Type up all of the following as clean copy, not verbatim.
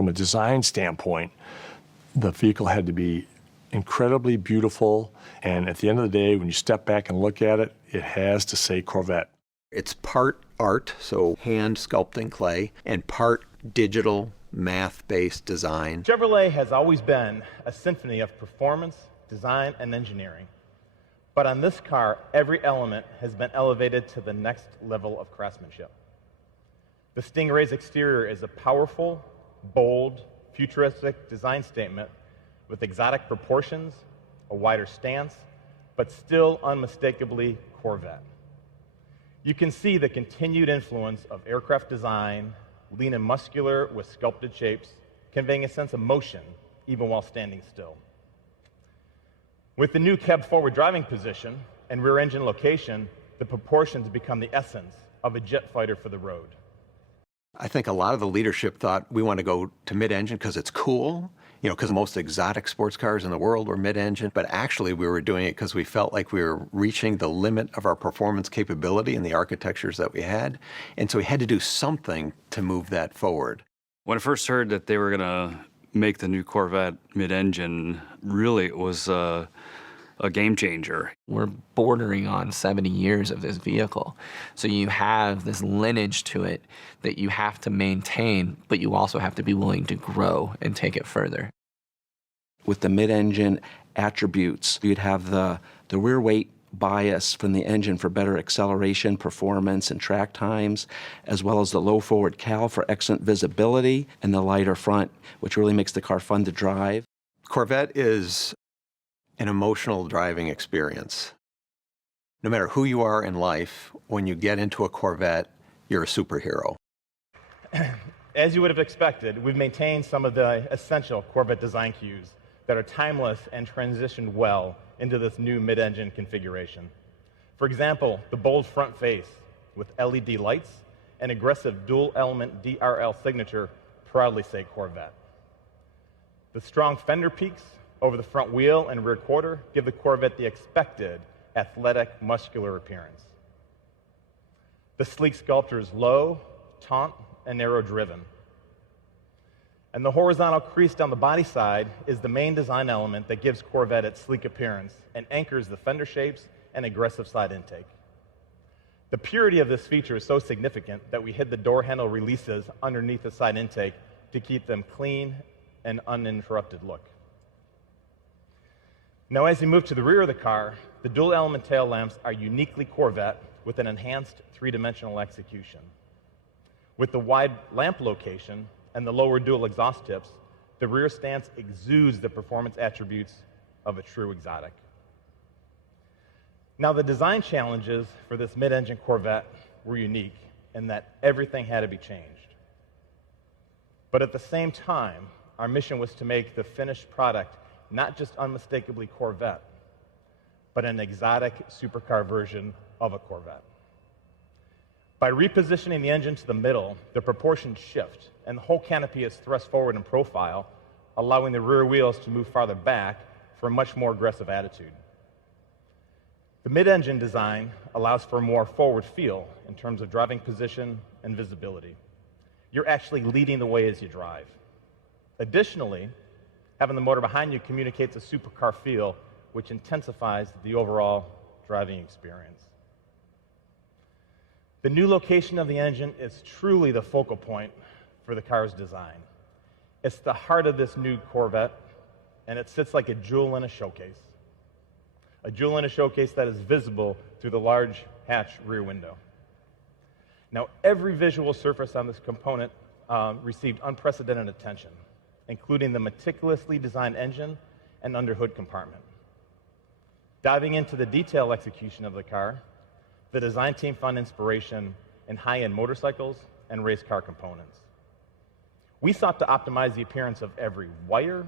From a design standpoint, the vehicle had to be incredibly beautiful, and at the end of the day, when you step back and look at it, it has to say Corvette. It's part art, so hand sculpting clay, and part digital, math-based design. Chevrolet has always been a symphony of performance, design, and engineering. But on this car, every element has been elevated to the next level of craftsmanship. The Stingray's exterior is a powerful, bold, futuristic design statement with exotic proportions, a wider stance, but still unmistakably Corvette. You can see the continued influence of aircraft design, lean and muscular with sculpted shapes, conveying a sense of motion even while standing still. With the new cab forward driving position and rear engine location, the proportions become the essence of a jet fighter for the road. I think a lot of the leadership thought we want to go to mid-engine because it's cool, because most exotic sports cars in the world were mid-engine, but actually we were doing it because we felt like we were reaching the limit of our performance capability in the architectures that we had, and so we had to do something to move that forward. When I first heard that they were going to make the new Corvette mid-engine, really it was a game changer. We're bordering on 70 years of this vehicle. So you have this lineage to it that you have to maintain, but you also have to be willing to grow and take it further. With the mid-engine attributes, you'd have the rear weight bias from the engine for better acceleration, performance, and track times, as well as the low forward cowl for excellent visibility, and the lighter front, which really makes the car fun to drive. Corvette is an emotional driving experience. No matter who you are in life, when you get into a Corvette, you're a superhero. As you would have expected, we've maintained some of the essential Corvette design cues that are timeless and transitioned well into this new mid-engine configuration. For example, the bold front face with LED lights and aggressive dual-element DRL signature proudly say Corvette. The strong fender peaks over the front wheel and rear quarter give the Corvette the expected athletic, muscular appearance. The sleek sculpture is low, taunt, and narrow-driven. And the horizontal crease down the body side is the main design element that gives Corvette its sleek appearance and anchors the fender shapes and aggressive side intake. The purity of this feature is so significant that we hid the door handle releases underneath the side intake to keep them clean and uninterrupted look. Now, as you move to the rear of the car, the dual-element tail lamps are uniquely Corvette with an enhanced three-dimensional execution. With the wide lamp location and the lower dual exhaust tips, the rear stance exudes the performance attributes of a true exotic. Now, the design challenges for this mid-engine Corvette were unique in that everything had to be changed. But at the same time, our mission was to make the finished product not just unmistakably Corvette, but an exotic supercar version of a Corvette. By repositioning the engine to the middle, the proportions shift, and the whole canopy is thrust forward in profile, allowing the rear wheels to move farther back for a much more aggressive attitude. The mid-engine design allows for a more forward feel in terms of driving position and visibility. You're actually leading the way as you drive. Additionally, having the motor behind you communicates a supercar feel, which intensifies the overall driving experience. The new location of the engine is truly the focal point for the car's design. It's the heart of this new Corvette, and it sits like a jewel in a showcase. A jewel in a showcase that is visible through the large hatch rear window. Now, every visual surface on this component received unprecedented attention, including the meticulously designed engine and underhood compartment. Diving into the detail execution of the car, the design team found inspiration in high-end motorcycles and race car components. We sought to optimize the appearance of every wire,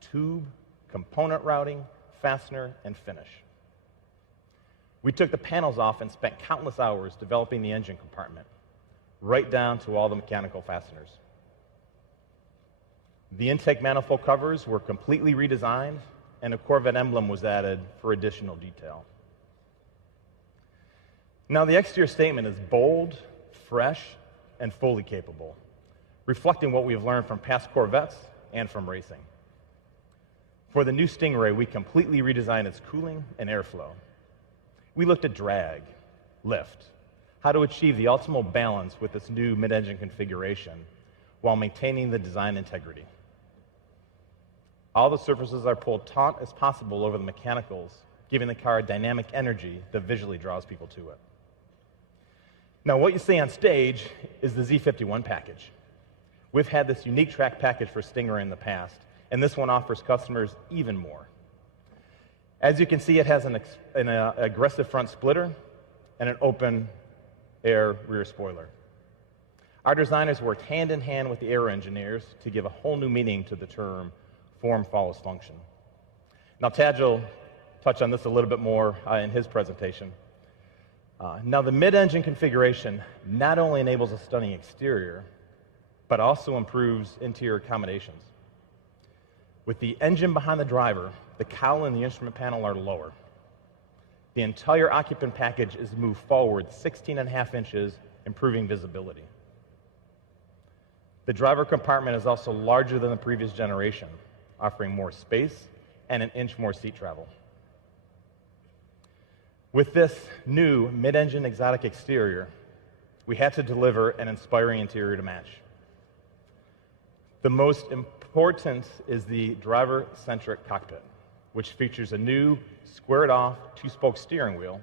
tube, component routing, fastener, and finish. We took the panels off and spent countless hours developing the engine compartment, right down to all the mechanical fasteners. The intake manifold covers were completely redesigned, and a Corvette emblem was added for additional detail. Now, the exterior statement is bold, fresh, and fully capable. reflecting what we've learned from past Corvettes and from racing. For the new Stingray, we completely redesigned its cooling and airflow. We looked at drag, lift, how to achieve the optimal balance with this new mid-engine configuration while maintaining the design integrity. All the surfaces are pulled taut as possible over the mechanicals, giving the car a dynamic energy that visually draws people to it. Now, what you see on stage is the Z51 Package. We've had this unique track package for Stingray in the past, and this one offers customers even more. As you can see, it has an aggressive front splitter and an open air rear spoiler. Our designers worked hand in hand with the aero engineers to give a whole new meaning to the term form follows function. Now, Taj will touch on this a little bit more in his presentation. Now, the mid-engine configuration not only enables a stunning exterior, but also improves interior accommodations. With the engine behind the driver, the cowl and the instrument panel are lower. The entire occupant package is moved forward 16.5 inches, improving visibility. The driver compartment is also larger than the previous generation, offering more space and an inch more seat travel. With this new mid-engine exotic exterior, we had to deliver an inspiring interior to match. The most important is the driver-centric cockpit, which features a new squared-off two-spoke steering wheel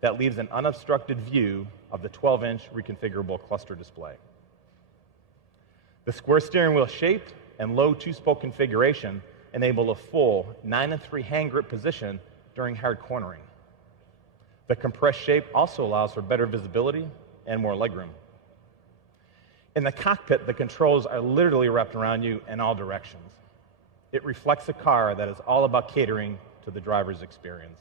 that leaves an unobstructed view of the 12-inch reconfigurable cluster display. The square steering wheel shape and low two-spoke configuration enable a full 9-3 hand grip position during hard cornering. The compressed shape also allows for better visibility and more legroom. In the cockpit, the controls are literally wrapped around you in all directions. It reflects a car that is all about catering to the driver's experience.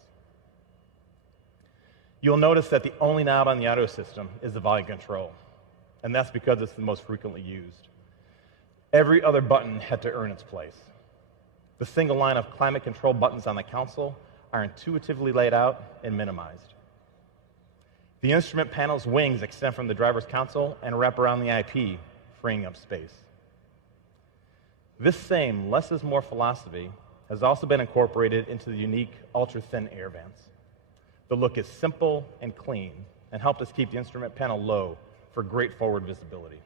You'll notice that the only knob on the audio system is the volume control, and that's because it's the most frequently used. Every other button had to earn its place. The single line of climate control buttons on the console are intuitively laid out and minimized. The instrument panel's wings extend from the driver's console and wrap around the IP, freeing up space. This same less is more philosophy has also been incorporated into the unique ultra-thin air vents. The look is simple and clean and helped us keep the instrument panel low for great forward visibility.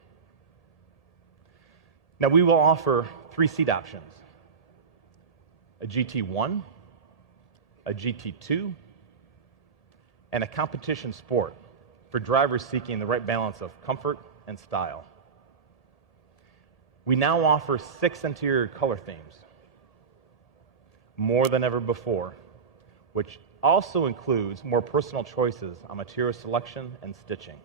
Now, we will offer 3 seat options: a GT1, a GT2, and a competition sport for drivers seeking the right balance of comfort and style. We now offer 6 interior color themes, more than ever before, which also includes more personal choices on material selection and stitching.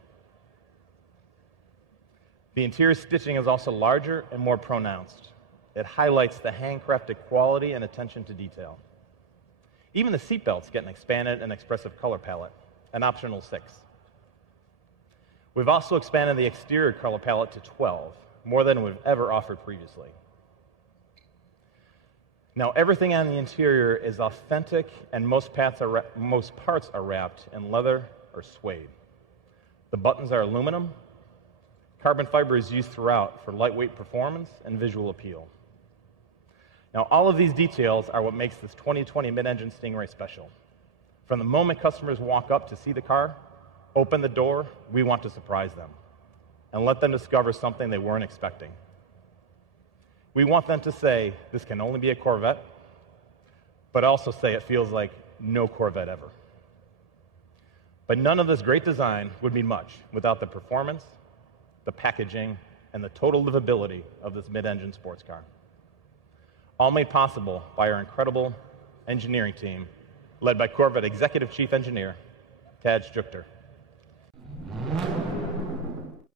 The interior stitching is also larger and more pronounced. It highlights the handcrafted quality and attention to detail. Even the seatbelts get an expanded and expressive color palette, an optional 6. We've also expanded the exterior color palette to 12, more than we've ever offered previously. Now, everything on the interior is authentic, and most parts are wrapped in leather or suede. The buttons are aluminum. Carbon fiber is used throughout for lightweight performance and visual appeal. Now, all of these details are what makes this 2020 mid-engine Stingray special. From the moment customers walk up to see the car, open the door, we want to surprise them and let them discover something they weren't expecting. We want them to say, this can only be a Corvette, but also say it feels like no Corvette ever. But none of this great design would mean much without the performance, the packaging, and the total livability of this mid-engine sports car. All made possible by our incredible engineering team, led by Corvette Executive Chief Engineer, Taj Jukter.